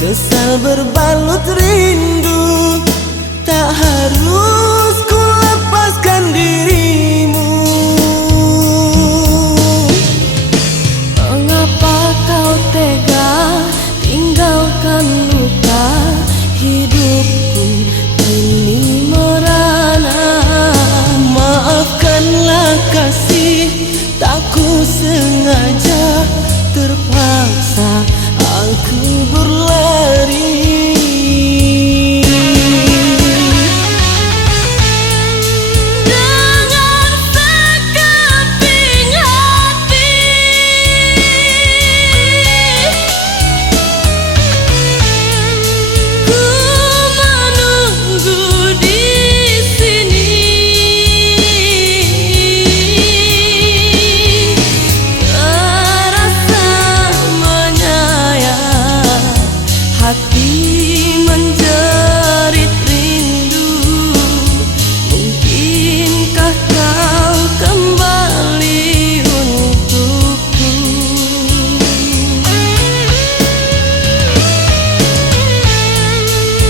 Sesal berbalut rindu, tak harus ku lepaskan dirimu. Mengapa kau tega tinggalkan luka hidupku kini merana? Maafkanlah kasih, tak ku sengaja, terpaksa aku berlari. Dengan sekeping hati ku menunggu di sini. Terasa menyayat, hati menjerit rindu. Mungkinkah kau kembali untukku?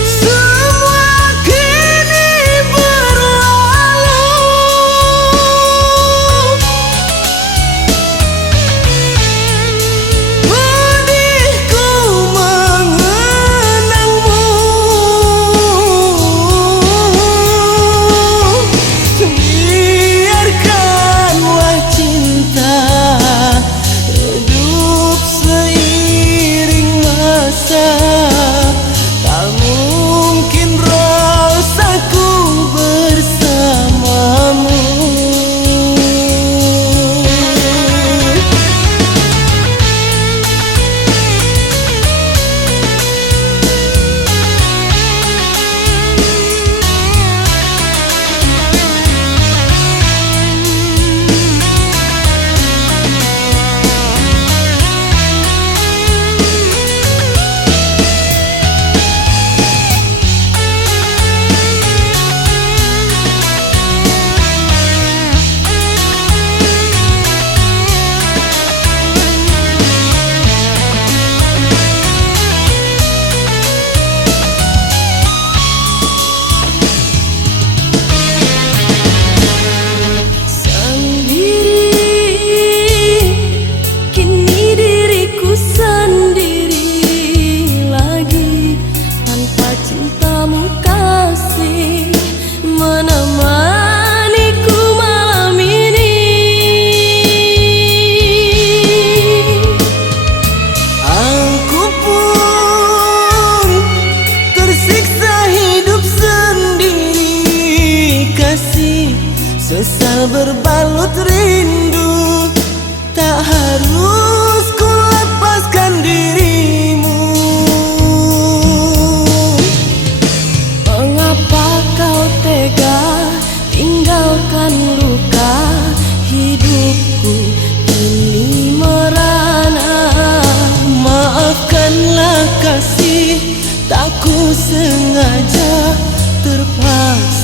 Semua kini berlalu, pedihku mengenangmu. Biarkanlah cinta redup seiring masa, tak mungkin rasaku bersamamu. Cintamu kasih menemaniku malam ini. Aku pun tersiksa hidup sendiri, kasih sesal berbalut rindu, tak harus ku lepaskan dirimu. Mengapa kau tega tinggalkan luka hidupku kini merana? Maafkanlah kasih, tak ku sengaja, terpaksa